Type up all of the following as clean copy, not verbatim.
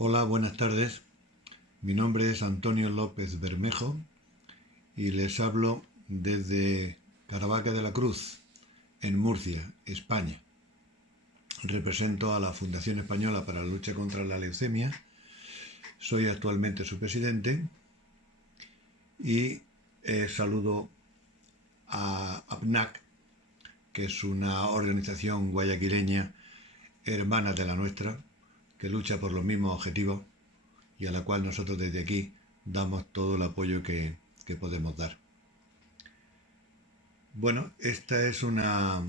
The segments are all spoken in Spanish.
Hola, buenas tardes. Mi nombre es Antonio López Bermejo y les hablo desde Caravaca de la Cruz, en Murcia, España. Represento a la Fundación Española para la Lucha contra la Leucemia. Soy actualmente su presidente y saludo a APNAC, que es una organización guayaquileña hermana de la nuestra, que lucha por los mismos objetivos y a la cual nosotros desde aquí damos todo el apoyo que podemos dar. Bueno, esta es una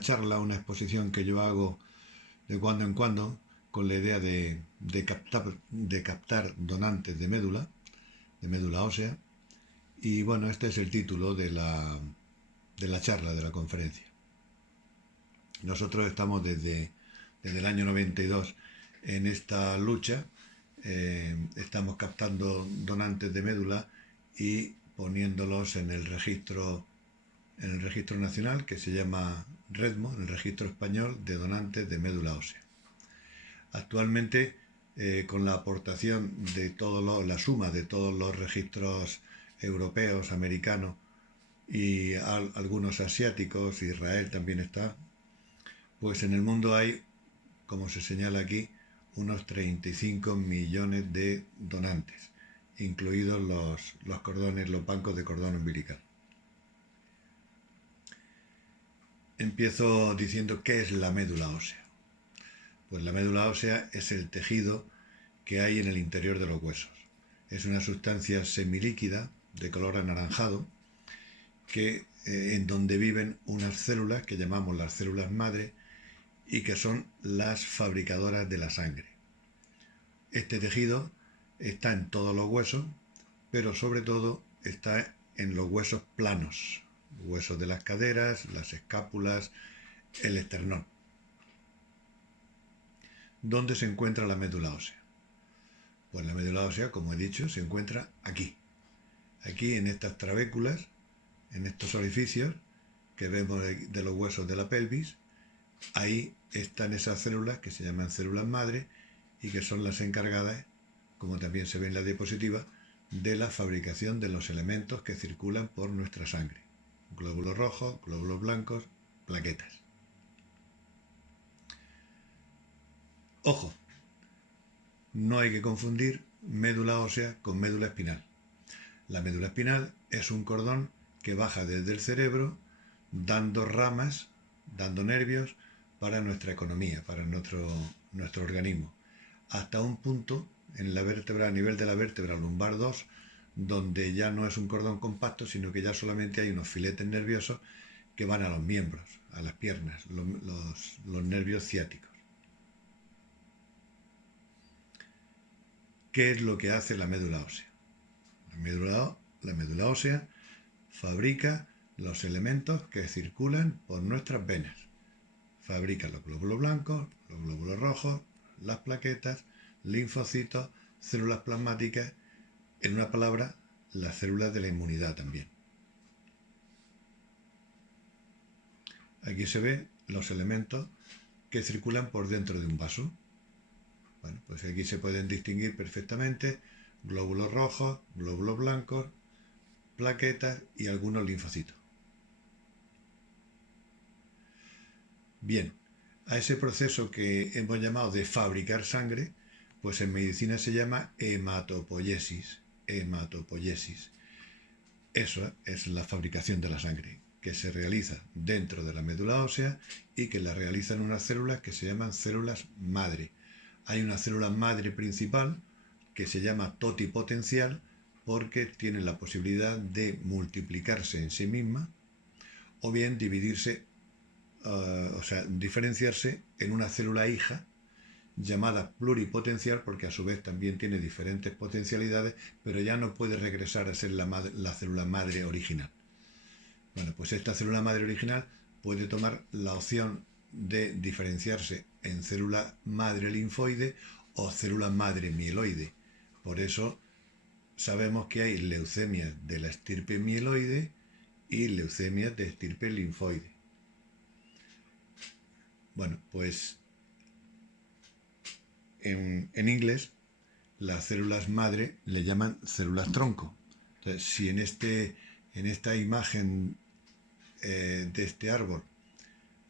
charla, una exposición que yo hago de cuando en cuando con la idea de captar donantes de médula ósea. Y bueno, este es el título de la charla, de la conferencia. Nosotros estamos desde el año 92 en esta lucha. Estamos captando donantes de médula y poniéndolos en el registro nacional, que se llama REDMO, el registro español de donantes de médula ósea. Actualmente, con la aportación de la suma de todos los registros europeos, americanos y algunos asiáticos, Israel también está, pues en el mundo hay, como se señala aquí, unos 35 millones de donantes, incluidos los bancos de cordón umbilical. Empiezo diciendo qué es la médula ósea. Pues la médula ósea es el tejido que hay en el interior de los huesos. Es una sustancia semilíquida de color anaranjado en donde viven unas células que llamamos las células madre y que son las fabricadoras de la sangre. Este tejido está en todos los huesos, pero sobre todo está en los huesos planos, huesos de las caderas, las escápulas, el esternón. ¿Dónde se encuentra la médula ósea? Pues la médula ósea, como he dicho, se encuentra aquí en estas trabéculas, en estos orificios que vemos de los huesos de la pelvis. Ahí están esas células que se llaman células madre y que son las encargadas, como también se ve en la diapositiva, de la fabricación de los elementos que circulan por nuestra sangre: glóbulos rojos, glóbulos blancos, plaquetas. Ojo, no hay que confundir médula ósea con médula espinal. La médula espinal es un cordón que baja desde el cerebro dando ramas, dando nervios para nuestra economía, para nuestro organismo, hasta un punto en la vértebra, a nivel de la vértebra lumbar 2, donde ya no es un cordón compacto, sino que ya solamente hay unos filetes nerviosos que van a los miembros, a las piernas, los nervios ciáticos. ¿Qué es lo que hace la médula ósea? La médula ósea fabrica los elementos que circulan por nuestras venas. Fabrica los glóbulos blancos, los glóbulos rojos, las plaquetas, linfocitos, células plasmáticas, en una palabra, las células de la inmunidad también. Aquí se ven los elementos que circulan por dentro de un vaso. Bueno, pues aquí se pueden distinguir perfectamente glóbulos rojos, glóbulos blancos, plaquetas y algunos linfocitos. Bien, a ese proceso que hemos llamado de fabricar sangre, pues en medicina se llama hematopoiesis. Hematopoiesis. Eso es la fabricación de la sangre, que se realiza dentro de la médula ósea y que la realizan unas células que se llaman células madre. Hay una célula madre principal que se llama totipotencial porque tiene la posibilidad de multiplicarse en sí misma o bien dividirse, diferenciarse en una célula hija llamada pluripotencial, porque a su vez también tiene diferentes potencialidades, pero ya no puede regresar a ser la célula madre original. Bueno, pues esta célula madre original puede tomar la opción de diferenciarse en célula madre linfoide o célula madre mieloide. Por eso sabemos que hay leucemias de la estirpe mieloide y leucemias de estirpe linfoide. Bueno, pues en inglés las células madre le llaman células tronco. Entonces, si en esta imagen de este árbol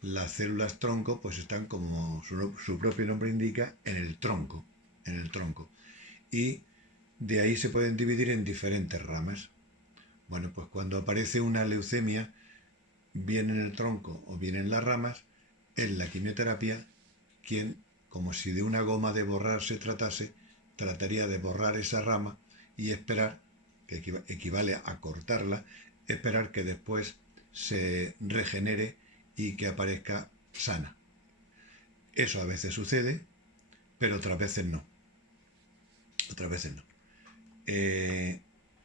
las células tronco pues están, como su propio nombre indica, en el tronco, y de ahí se pueden dividir en diferentes ramas. Bueno, pues cuando aparece una leucemia, bien en el tronco o bien en las ramas, es la quimioterapia quien, como si de una goma de borrar se tratase, trataría de borrar esa rama y esperar, que equivale a cortarla, esperar que después se regenere y que aparezca sana. Eso a veces sucede, pero otras veces no.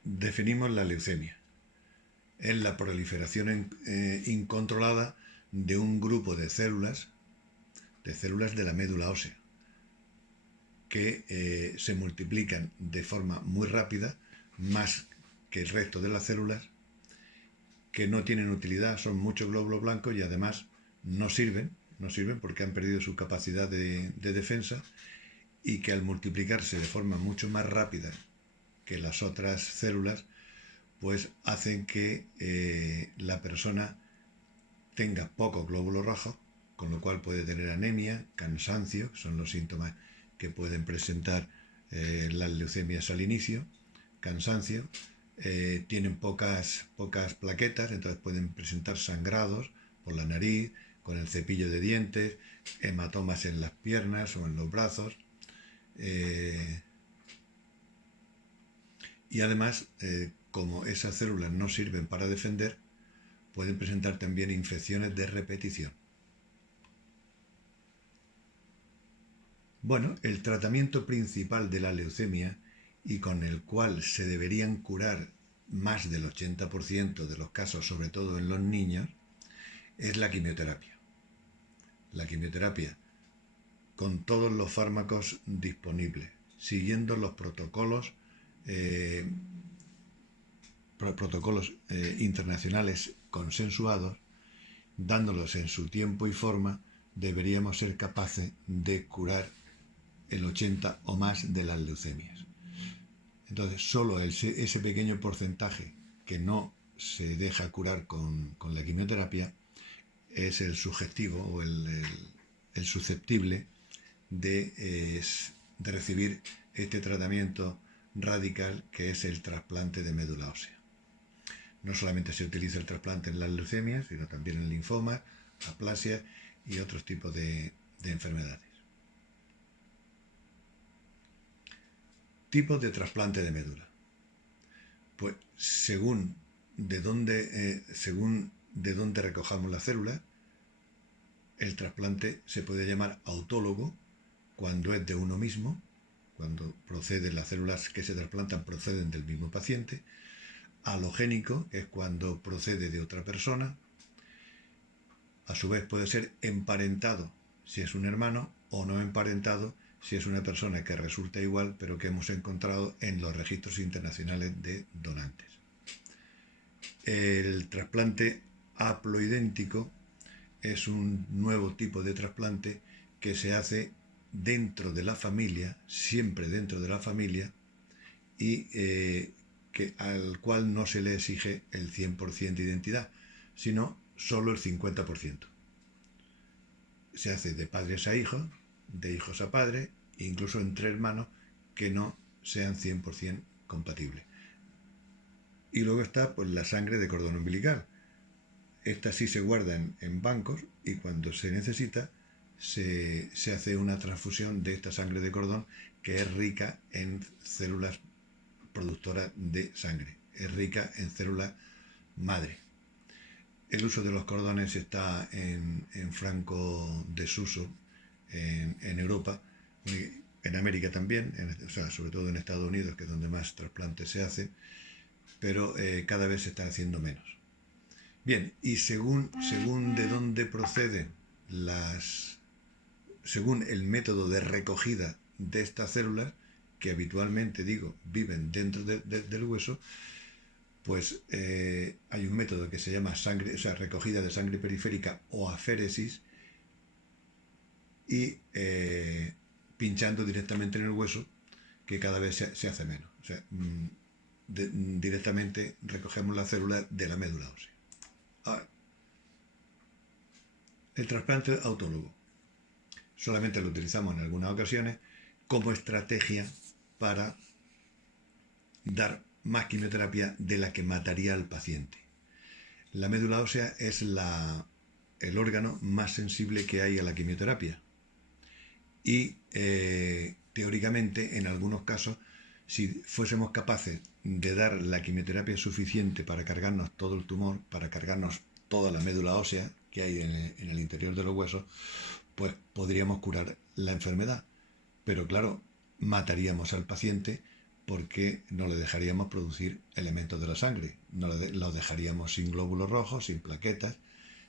Definimos la leucemia. Es la proliferación incontrolada de un grupo de células de la médula ósea, que se multiplican de forma muy rápida, más que el resto de las células, que no tienen utilidad, son muchos glóbulos blancos y además no sirven porque han perdido su capacidad de defensa, y que al multiplicarse de forma mucho más rápida que las otras células, pues hacen que la persona tenga pocos glóbulos rojos, con lo cual puede tener anemia, cansancio, que son los síntomas que pueden presentar las leucemias al inicio, cansancio, tienen pocas plaquetas, entonces pueden presentar sangrados por la nariz, con el cepillo de dientes, hematomas en las piernas o en los brazos, y además, como esas células no sirven para defender, pueden presentar también infecciones de repetición. Bueno, el tratamiento principal de la leucemia, y con el cual se deberían curar más del 80% de los casos, sobre todo en los niños, es la quimioterapia. La quimioterapia con todos los fármacos disponibles, siguiendo los protocolos internacionales consensuados, dándolos en su tiempo y forma, deberíamos ser capaces de curar el 80 o más de las leucemias. Entonces, solo ese pequeño porcentaje que no se deja curar con la quimioterapia es el subjetivo o el susceptible de recibir este tratamiento radical, que es el trasplante de médula ósea. No solamente se utiliza el trasplante en las leucemias, sino también en linfomas, aplasias y otros tipos de enfermedades. Tipos de trasplante de médula. Pues según de dónde recojamos la célula, el trasplante se puede llamar autólogo cuando es de uno mismo, cuando las células que se trasplantan proceden del mismo paciente. Alogénico es cuando procede de otra persona. A su vez puede ser emparentado si es un hermano, o no emparentado si es una persona que resulta igual, pero que hemos encontrado en los registros internacionales de donantes. El trasplante haploidéntico es un nuevo tipo de trasplante que se hace dentro de la familia, siempre dentro de la familia, y al cual no se le exige el 100% de identidad, sino solo el 50%. Se hace de padres a hijos, de hijos a padres, incluso entre hermanos que no sean 100% compatibles. Y luego está pues la sangre de cordón umbilical. Esta sí se guarda en bancos, y cuando se necesita se hace una transfusión de esta sangre de cordón, que es rica en células productoras de sangre, es rica en células madre. El uso de los cordones está en franco desuso en Europa, en América también, sobre todo en Estados Unidos, que es donde más trasplantes se hacen, pero cada vez se está haciendo menos. Bien, y según de dónde proceden según el método de recogida de estas células, que habitualmente, viven dentro del hueso, pues hay un método que se llama recogida de sangre periférica o aféresis, y pinchando directamente en el hueso, que cada vez se hace menos. O sea, directamente recogemos la célula de la médula ósea. Ahora, el trasplante autólogo solamente lo utilizamos en algunas ocasiones como estrategia para dar más quimioterapia de la que mataría al paciente. La médula ósea es el órgano más sensible que hay a la quimioterapia y teóricamente en algunos casos, si fuésemos capaces de dar la quimioterapia suficiente para cargarnos todo el tumor, para cargarnos toda la médula ósea que hay en el interior de los huesos, pues podríamos curar la enfermedad. Pero claro, mataríamos al paciente porque no le dejaríamos producir elementos de la sangre, no lo dejaríamos sin glóbulos rojos, sin plaquetas,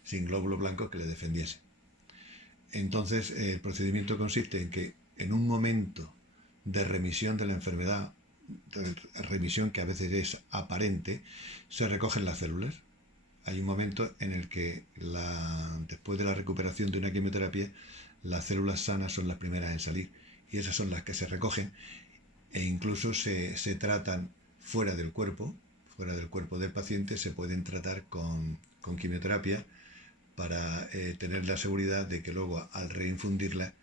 sin glóbulos blancos que le defendiesen. Entonces, el procedimiento consiste en que en un momento de remisión de la enfermedad, remisión que a veces es aparente, se recogen las células. Hay un momento en el que después de la recuperación de una quimioterapia, las células sanas son las primeras en salir y esas son las que se recogen e incluso se tratan fuera del cuerpo del paciente, se pueden tratar con quimioterapia para tener la seguridad de que luego al reinfundirla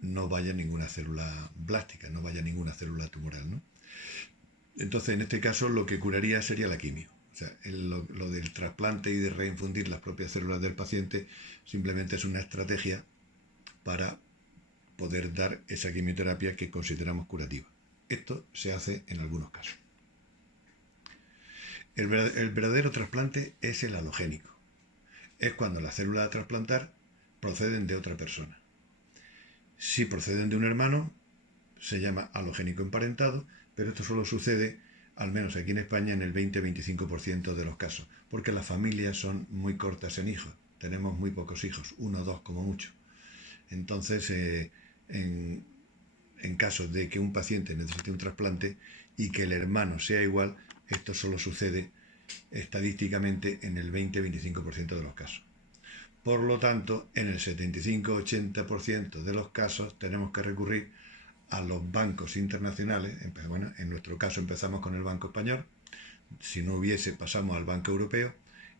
no vaya ninguna célula blástica, no vaya ninguna célula tumoral, ¿no? Entonces, en este caso, lo que curaría sería la quimio. O sea, lo del trasplante y de reinfundir las propias células del paciente simplemente es una estrategia para poder dar esa quimioterapia que consideramos curativa. Esto se hace en algunos casos. El verdadero trasplante es el alogénico. Es cuando las células a trasplantar proceden de otra persona. Si proceden de un hermano, se llama alogénico emparentado, pero esto solo sucede, al menos aquí en España, en el 20-25% de los casos, porque las familias son muy cortas en hijos. Tenemos muy pocos hijos, 1 o 2 como mucho. Entonces, en caso de que un paciente necesite un trasplante y que el hermano sea igual, esto solo sucede estadísticamente en el 20-25% de los casos. Por lo tanto, en el 75-80% de los casos tenemos que recurrir a los bancos internacionales. Bueno, en nuestro caso empezamos con el Banco Español, si no hubiese pasamos al Banco Europeo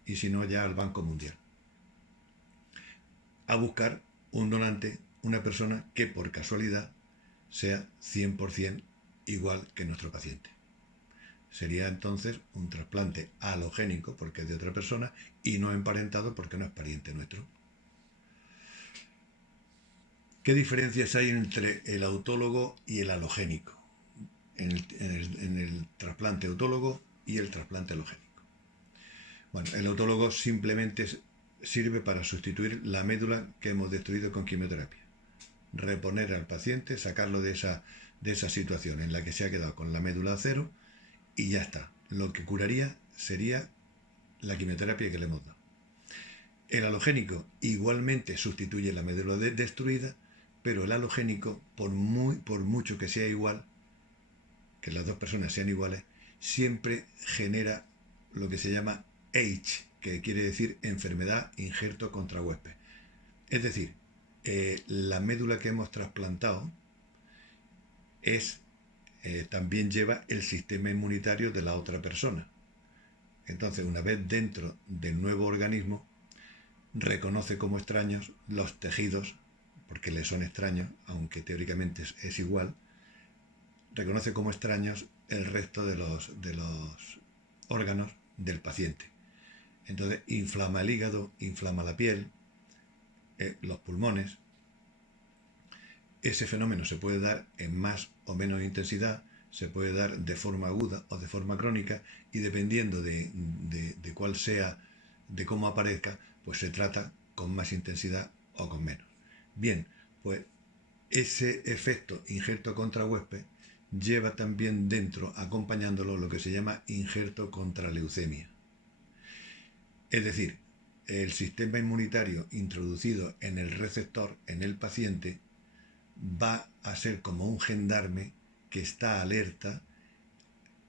y si no ya al Banco Mundial, a buscar un donante, una persona que por casualidad sea 100% igual que nuestro paciente. Sería entonces un trasplante alogénico porque es de otra persona y no emparentado porque no es pariente nuestro. ¿Qué diferencias hay entre el autólogo y el alogénico? En el trasplante autólogo y el trasplante alogénico. Bueno, el autólogo simplemente sirve para sustituir la médula que hemos destruido con quimioterapia. Reponer al paciente, sacarlo de esa situación en la que se ha quedado con la médula a cero y ya está. Lo que curaría sería la quimioterapia que le hemos dado. El alogénico igualmente sustituye la médula destruida, pero el alogénico, por mucho que sea igual, que las dos personas sean iguales, siempre genera lo que se llama H, que quiere decir enfermedad injerto contra huésped. Es decir, la médula que hemos trasplantado también lleva el sistema inmunitario de la otra persona. Entonces, una vez dentro del nuevo organismo, reconoce como extraños los tejidos, porque le son extraños, aunque teóricamente es igual, reconoce como extraños el resto de los órganos del paciente. Entonces inflama el hígado, inflama la piel, los pulmones. Ese fenómeno se puede dar en más o menos intensidad, se puede dar de forma aguda o de forma crónica y dependiendo de cuál sea, de cómo aparezca, pues se trata con más intensidad o con menos. Bien, pues ese efecto injerto contra huésped lleva también dentro, acompañándolo, lo que se llama injerto contra leucemia. Es decir, el sistema inmunitario introducido en el receptor, en el paciente, va a ser como un gendarme que está alerta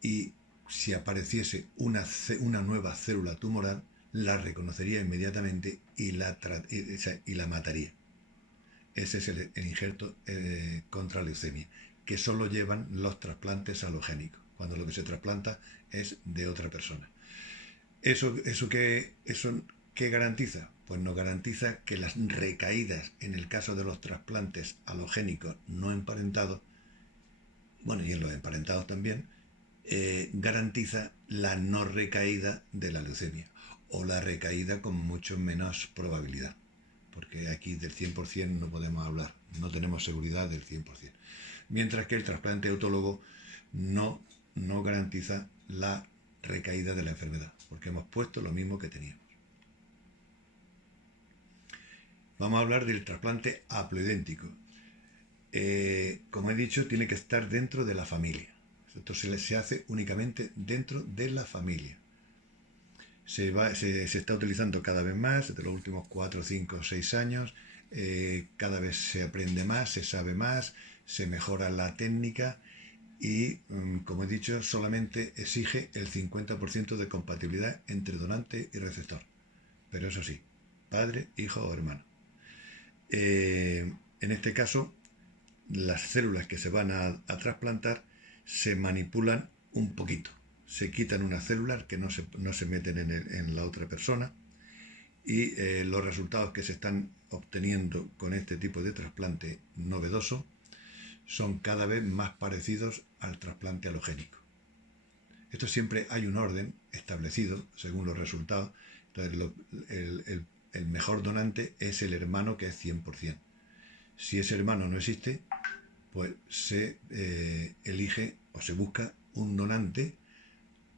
y si apareciese una nueva célula tumoral, la reconocería inmediatamente y la mataría. Ese es el injerto contra leucemia, que solo llevan los trasplantes halogénicos, cuando lo que se trasplanta es de otra persona. ¿Eso qué garantiza? Pues nos garantiza que las recaídas en el caso de los trasplantes halogénicos no emparentados, bueno, y en los emparentados también, garantiza la no recaída de la leucemia, o la recaída con mucho menos probabilidad, porque aquí del 100% no podemos hablar, no tenemos seguridad del 100%. Mientras que el trasplante autólogo no garantiza la recaída de la enfermedad, porque hemos puesto lo mismo que teníamos. Vamos a hablar del trasplante haploidéntico. Como he dicho, tiene que estar dentro de la familia. Esto se hace únicamente dentro de la familia. Se está utilizando cada vez más, de los últimos 4, 5, 6 años. Cada vez se aprende más, se sabe más, se mejora la técnica y, como he dicho, solamente exige el 50% de compatibilidad entre donante y receptor. Pero eso sí, padre, hijo o hermano. En este caso, las células que se van a trasplantar se manipulan un poquito. Se quitan unas células que no se meten en la otra persona y los resultados que se están obteniendo con este tipo de trasplante novedoso son cada vez más parecidos al trasplante halogénico. Esto siempre hay un orden establecido según los resultados. Entonces, el mejor donante es el hermano, que es 100%. Si ese hermano no existe, pues se elige o se busca un donante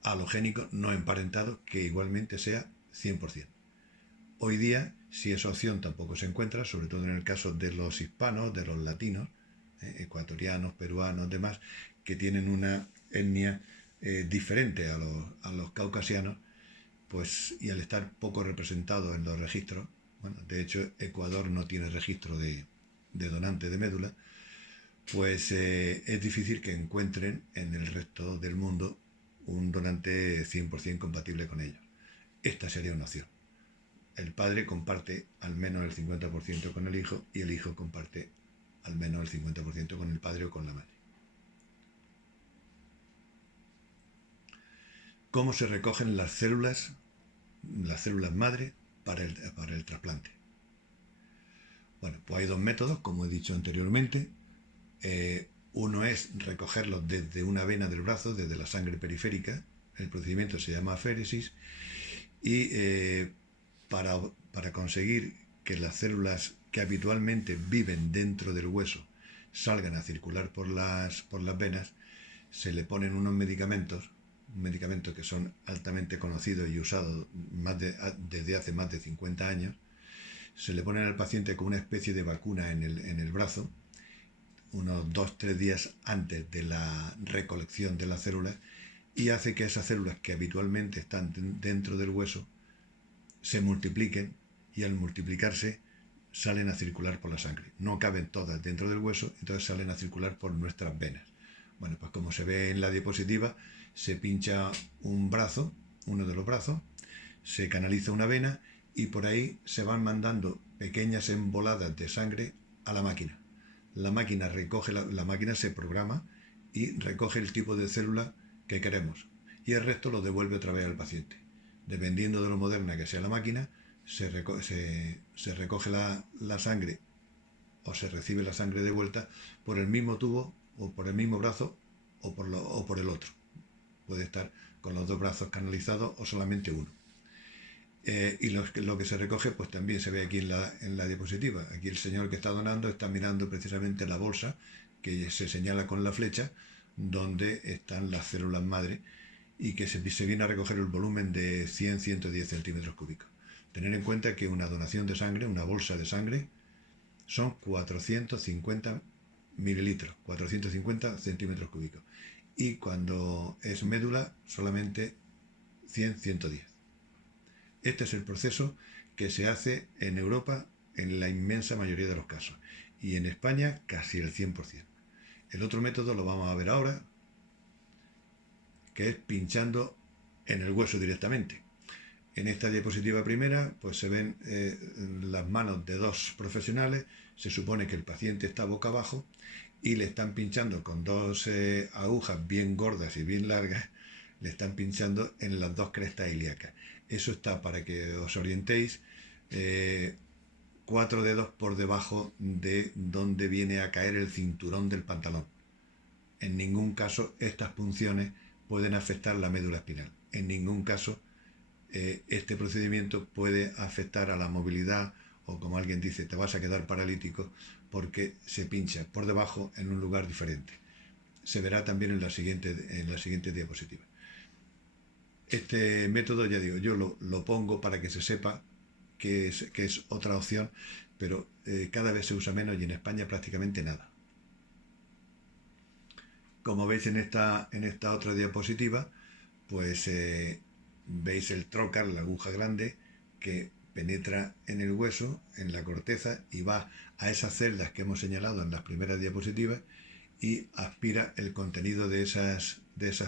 halogénico no emparentado que igualmente sea 100%. Hoy día, si esa opción tampoco se encuentra, sobre todo en el caso de los hispanos, de los latinos, ecuatorianos, peruanos, demás, que tienen una etnia diferente a los caucasianos, pues, y al estar poco representado en los registros, bueno, de hecho Ecuador no tiene registro de donante de médula, pues es difícil que encuentren en el resto del mundo un donante 100% compatible con ellos. Esta sería una opción. El padre comparte al menos el 50% con el hijo y el hijo comparte al menos el 50% con el padre o con la madre. ¿Cómo se recogen las células madre para el trasplante? Bueno, pues hay dos métodos, como he dicho anteriormente. Uno es recogerlos desde una vena del brazo, desde la sangre periférica. El procedimiento se llama aféresis y para conseguir que las células que habitualmente viven dentro del hueso salgan a circular por las venas, se le ponen unos medicamentos que son altamente conocidos y usados desde hace más de 50 años. Se le ponen al paciente con una especie de vacuna en el brazo, unos 2-3 días antes de la recolección de las células, y hace que esas células que habitualmente están dentro del hueso se multipliquen, y al multiplicarse salen a circular por la sangre. No caben todas dentro del hueso, entonces salen a circular por nuestras venas. Bueno, pues como se ve en la diapositiva, se pincha uno de los brazos, se canaliza una vena y por ahí se van mandando pequeñas emboladas de sangre a la máquina. La máquina se programa y recoge el tipo de célula que queremos y el resto lo devuelve otra vez al paciente. Dependiendo de lo moderna que sea la máquina, se recoge la sangre o se recibe la sangre de vuelta por el mismo tubo o por el mismo brazo o por el otro. Puede estar con los dos brazos canalizados o solamente uno. Y lo que se recoge, pues también se ve aquí en la diapositiva. Aquí el señor que está donando está mirando precisamente la bolsa que se señala con la flecha donde están las células madre y que se viene a recoger el volumen de 100-110 centímetros cúbicos. Tener en cuenta que una donación de sangre, una bolsa de sangre, son 450 mililitros, 450 centímetros cúbicos. Y cuando es médula, solamente 100-110. Este es el proceso que se hace en Europa en la inmensa mayoría de los casos. Y en España casi el 100%. El otro método lo vamos a ver ahora, que es pinchando en el hueso directamente. En esta diapositiva primera, pues se ven las manos de dos profesionales, se supone que el paciente está boca abajo y le están pinchando con dos agujas bien gordas y bien largas, le están pinchando en las dos crestas ilíacas. Eso está, para que os orientéis, 4 dedos por debajo de donde viene a caer el cinturón del pantalón. En ningún caso estas punciones pueden afectar la médula espinal. En ningún caso este procedimiento puede afectar a la movilidad, o como alguien dice, te vas a quedar paralítico, porque se pincha por debajo en un lugar diferente. Se verá también en la siguiente diapositiva. Este método, ya digo, yo lo pongo para que se sepa que es otra opción, pero cada vez se usa menos y en España prácticamente nada. Como veis en esta otra diapositiva, pues veis el trocar, la aguja grande, que penetra en el hueso, en la corteza, y va a esas celdas que hemos señalado en las primeras diapositivas y aspira el contenido de esas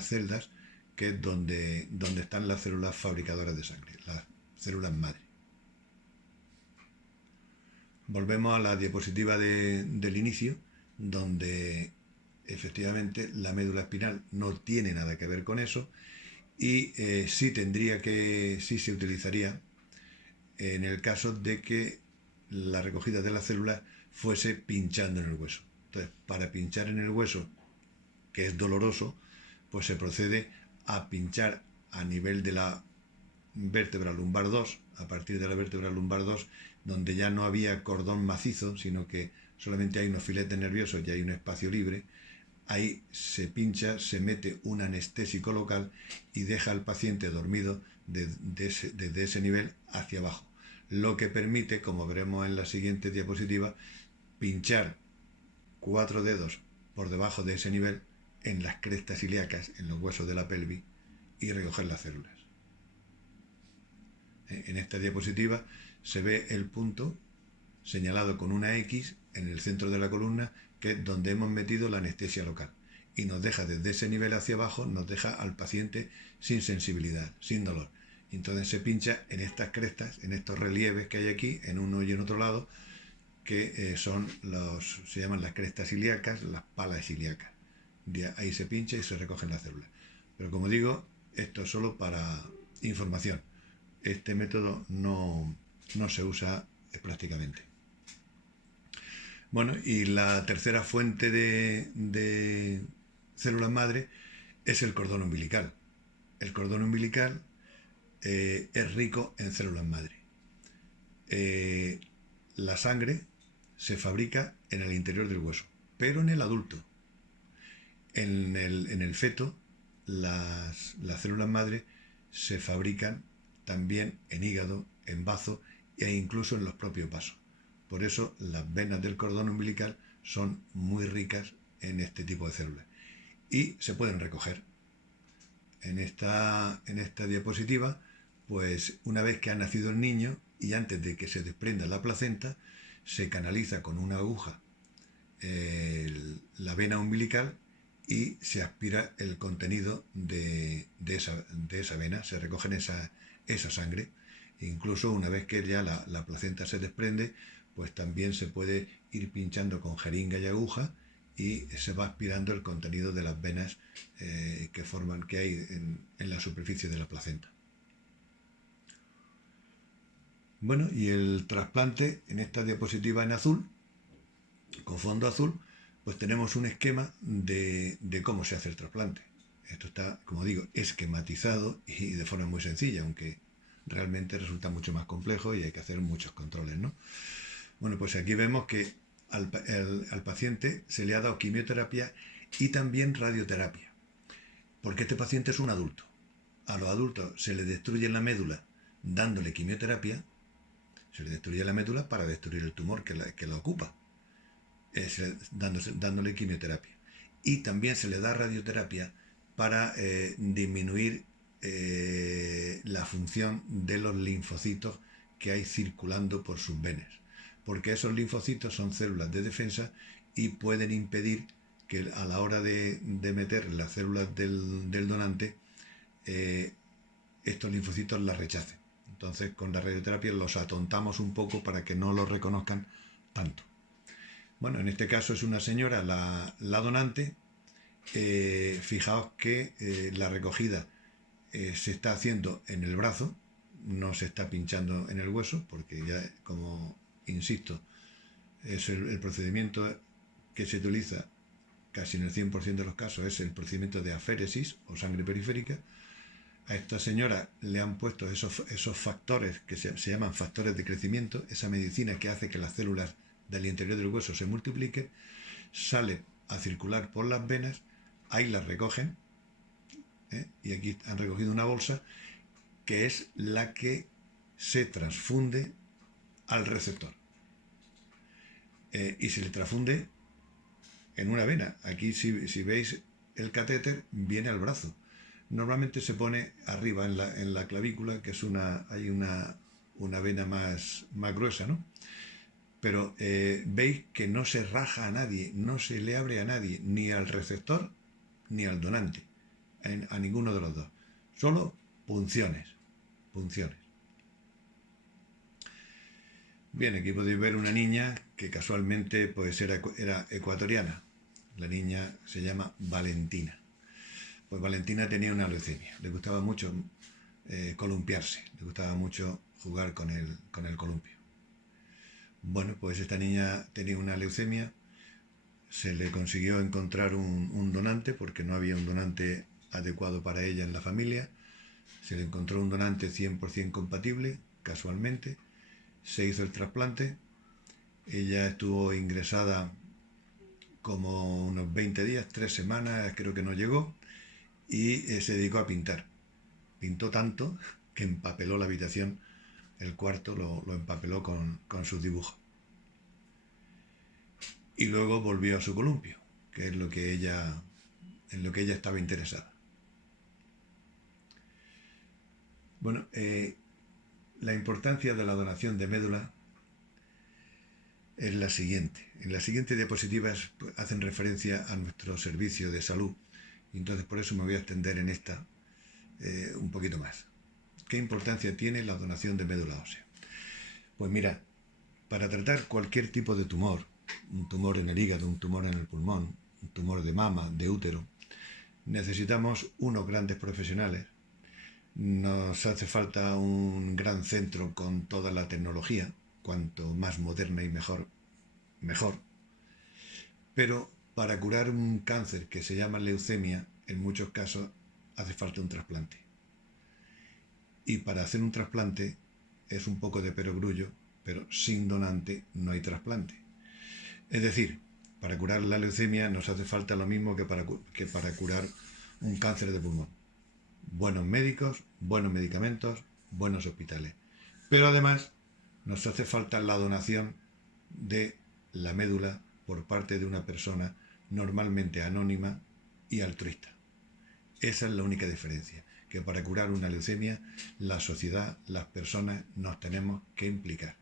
celdas, que es donde están las células fabricadoras de sangre, las células madre. Volvemos a la diapositiva del inicio, donde efectivamente la médula espinal no tiene nada que ver con eso, y sí se utilizaría en el caso de que la recogida de las células fuese pinchando en el hueso. Entonces, para pinchar en el hueso, que es doloroso, pues se procede a pinchar a nivel de la vértebra lumbar 2, a partir de la vértebra lumbar 2, donde ya no había cordón macizo, sino que solamente hay unos filetes nerviosos y hay un espacio libre. Ahí se pincha, se mete un anestésico local y deja al paciente dormido desde ese nivel hacia abajo, lo que permite, como veremos en la siguiente diapositiva, pinchar 4 dedos por debajo de ese nivel en las crestas ilíacas, en los huesos de la pelvis, y recoger las células. En esta diapositiva se ve el punto señalado con una X en el centro de la columna, que es donde hemos metido la anestesia local, y nos deja desde ese nivel hacia abajo, nos deja al paciente sin sensibilidad, sin dolor. Entonces se pincha en estas crestas, en estos relieves que hay aquí, en uno y en otro lado, que se llaman las crestas ilíacas, las palas ilíacas. Ahí se pincha y se recogen las células. Pero como digo, esto es solo para información. Este método no se usa prácticamente. Bueno, y la tercera fuente de células madre es el cordón umbilical. El cordón umbilical es rico en células madre. La sangre se fabrica en el interior del hueso, pero en el adulto. En el feto, las células madre se fabrican también en hígado, en bazo e incluso en los propios vasos. Por eso las venas del cordón umbilical son muy ricas en este tipo de células y se pueden recoger. En esta diapositiva, pues una vez que ha nacido el niño y antes de que se desprenda la placenta, se canaliza con una aguja la vena umbilical y se aspira el contenido de esa vena, se recoge esa sangre. Incluso una vez que ya la placenta se desprende, pues también se puede ir pinchando con jeringa y aguja y se va aspirando el contenido de las venas que hay en la superficie de la placenta. Bueno, y el trasplante, en esta diapositiva en azul, con fondo azul, pues tenemos un esquema de cómo se hace el trasplante. Esto está, como digo, esquematizado y de forma muy sencilla, aunque realmente resulta mucho más complejo y hay que hacer muchos controles, ¿no? Bueno, pues aquí vemos que al paciente se le ha dado quimioterapia y también radioterapia, porque este paciente es un adulto. A los adultos se les destruye la médula dándole quimioterapia, se le destruye la médula para destruir el tumor que la ocupa, dándole quimioterapia. Y también se le da radioterapia para disminuir la función de los linfocitos que hay circulando por sus venas, porque esos linfocitos son células de defensa y pueden impedir que a la hora de meter las células del donante estos linfocitos las rechacen. Entonces con la radioterapia los atontamos un poco para que no los reconozcan tanto. Bueno, en este caso es una señora, la donante. Fijaos que la recogida se está haciendo en el brazo, no se está pinchando en el hueso, porque ya, como insisto, es el procedimiento que se utiliza casi en el 100% de los casos, es el procedimiento de aféresis o sangre periférica. A esta señora le han puesto esos factores que se llaman factores de crecimiento, esa medicina que hace que las células del interior del hueso se multipliquen, sale a circular por las venas, ahí las recogen, y aquí han recogido una bolsa que es la que se transfunde al receptor. Y se le transfunde en una vena. Aquí, si veis, el catéter viene al brazo. Normalmente se pone arriba en la clavícula, que es hay una vena más gruesa, ¿no? Pero veis que no se raja a nadie, no se le abre a nadie, ni al receptor ni al donante, a ninguno de los dos. Solo punciones. Bien, aquí podéis ver una niña que casualmente pues era ecuatoriana. La niña se llama Valentina. Pues Valentina tenía una leucemia. Le gustaba mucho columpiarse, le gustaba mucho jugar con el columpio. Bueno, pues esta niña tenía una leucemia. Se le consiguió encontrar un donante porque no había un donante adecuado para ella en la familia. Se le encontró un donante 100% compatible, casualmente. Se hizo el trasplante. Ella estuvo ingresada como unos 20 días, 3 semanas, creo que no llegó, y se dedicó a pintar. Pintó tanto que empapeló la habitación, el cuarto lo empapeló con sus dibujos. Y luego volvió a su columpio, que es en lo que ella estaba interesada. Bueno, la importancia de la donación de médula es la siguiente. En las siguientes diapositivas hacen referencia a nuestro servicio de salud. Y entonces por eso me voy a extender en esta un poquito más. ¿Qué importancia tiene la donación de médula ósea? Pues mira, para tratar cualquier tipo de tumor, un tumor en el hígado, un tumor en el pulmón, un tumor de mama, de útero, necesitamos unos grandes profesionales. Nos hace falta un gran centro con toda la tecnología, cuanto más moderna y mejor. Pero para curar un cáncer que se llama leucemia, en muchos casos hace falta un trasplante. Y para hacer un trasplante es un poco de perogrullo, pero sin donante no hay trasplante. Es decir, para curar la leucemia nos hace falta lo mismo que para curar un cáncer de pulmón. Buenos médicos, buenos medicamentos, buenos hospitales. Pero además nos hace falta la donación de la médula por parte de una persona normalmente anónima y altruista. Esa es la única diferencia, que para curar una leucemia la sociedad, las personas nos tenemos que implicar.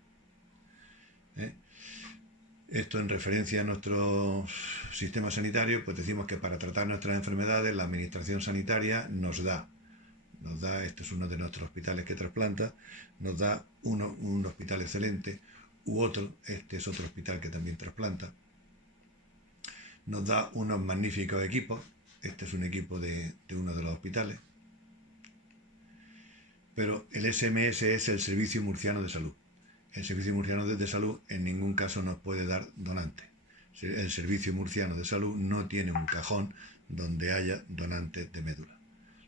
Esto en referencia a nuestro sistema sanitario, pues decimos que para tratar nuestras enfermedades la administración sanitaria nos da, este es uno de nuestros hospitales que trasplanta, nos da un hospital excelente, u otro, este es otro hospital que también trasplanta, nos da unos magníficos equipos, este es un equipo de uno de los hospitales, pero el SMS es el Servicio Murciano de Salud. El Servicio Murciano de Salud en ningún caso nos puede dar donantes. El Servicio Murciano de Salud no tiene un cajón donde haya donantes de médula.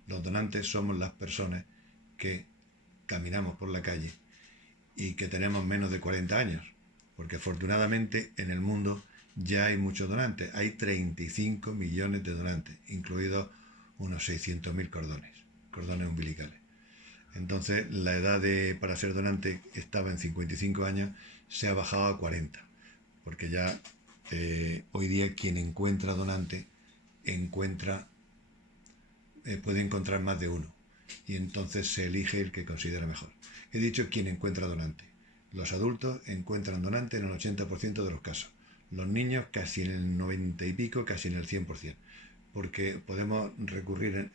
Los donantes somos las personas que caminamos por la calle y que tenemos menos de 40 años, porque afortunadamente en el mundo ya hay muchos donantes. Hay 35 millones de donantes, incluidos unos 600.000 cordones umbilicales. Entonces la edad para ser donante estaba en 55 años, se ha bajado a 40, porque ya hoy día quien encuentra donante puede encontrar más de uno, y entonces se elige el que considera mejor. He dicho quien encuentra donante. Los adultos encuentran donante en el 80% de los casos. Los niños casi en el 90 y pico, casi en el 100%, porque podemos recurrir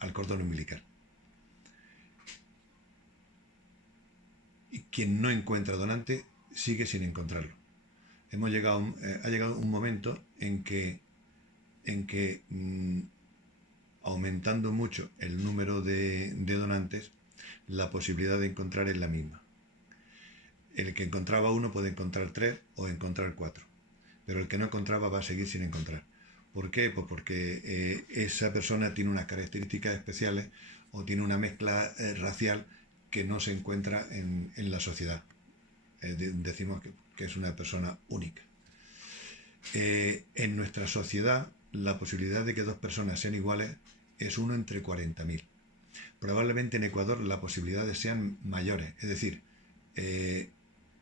al cordón umbilical. Y quien no encuentra donante sigue sin encontrarlo. ha llegado un momento en que aumentando mucho el número de donantes, la posibilidad de encontrar es la misma. El que encontraba uno puede encontrar 3 o encontrar 4, pero el que no encontraba va a seguir sin encontrar. ¿Por qué? Pues porque esa persona tiene unas características especiales o tiene una mezcla racial que no se encuentra en la sociedad. Decimos que es una persona única. En nuestra sociedad, la posibilidad de que dos personas sean iguales es 1 entre 40.000. Probablemente en Ecuador las posibilidades sean mayores, es decir,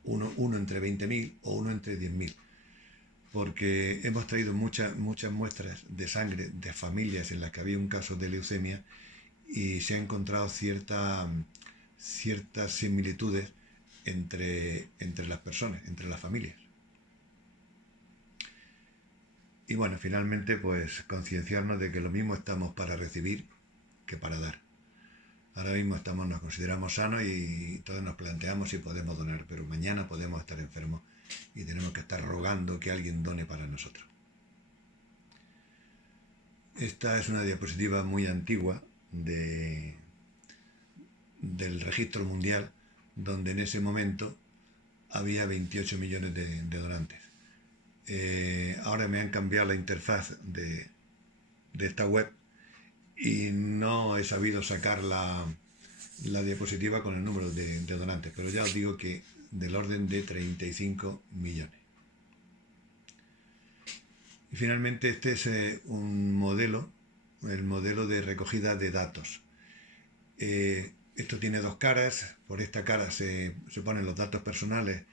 uno entre 20.000 o 1 entre 10.000, porque hemos traído muchas muestras de sangre de familias en las que había un caso de leucemia y se han encontrado ciertas similitudes entre las personas, entre las familias. Y bueno, finalmente pues concienciarnos de que lo mismo estamos para recibir que para dar. Ahora mismo nos consideramos sanos y todos nos planteamos si podemos donar, pero mañana podemos estar enfermos y tenemos que estar rogando que alguien done para nosotros. Esta es una diapositiva muy antigua del registro mundial, donde en ese momento había 28 millones de donantes. Ahora me han cambiado la interfaz de esta web y no he sabido sacar la diapositiva con el número de donantes, pero ya os digo que del orden de 35 millones. Y finalmente este es un modelo, el modelo de recogida de datos. Esto tiene dos caras. Por esta cara se ponen los datos personales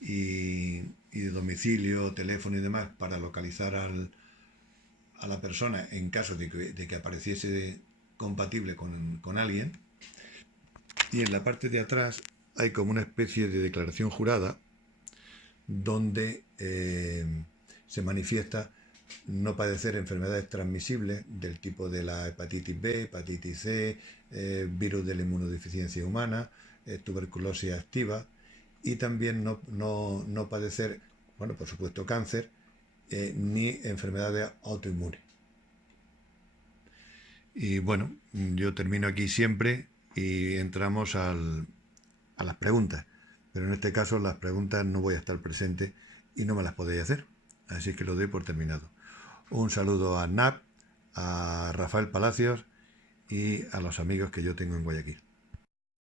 y de domicilio, teléfono y demás para localizar a la persona en caso de que apareciese compatible con alguien. Y en la parte de atrás hay como una especie de declaración jurada donde se manifiesta no padecer enfermedades transmisibles del tipo de la hepatitis B, hepatitis C, virus de la inmunodeficiencia humana, tuberculosis activa, y también no padecer, bueno, por supuesto, cáncer, ni enfermedades autoinmunes. Y bueno, yo termino aquí siempre y entramos a las preguntas. Pero en este caso las preguntas no voy a estar presente y no me las podéis hacer. Así que lo doy por terminado. Un saludo a NAP, a Rafael Palacios y a los amigos que yo tengo en Guayaquil.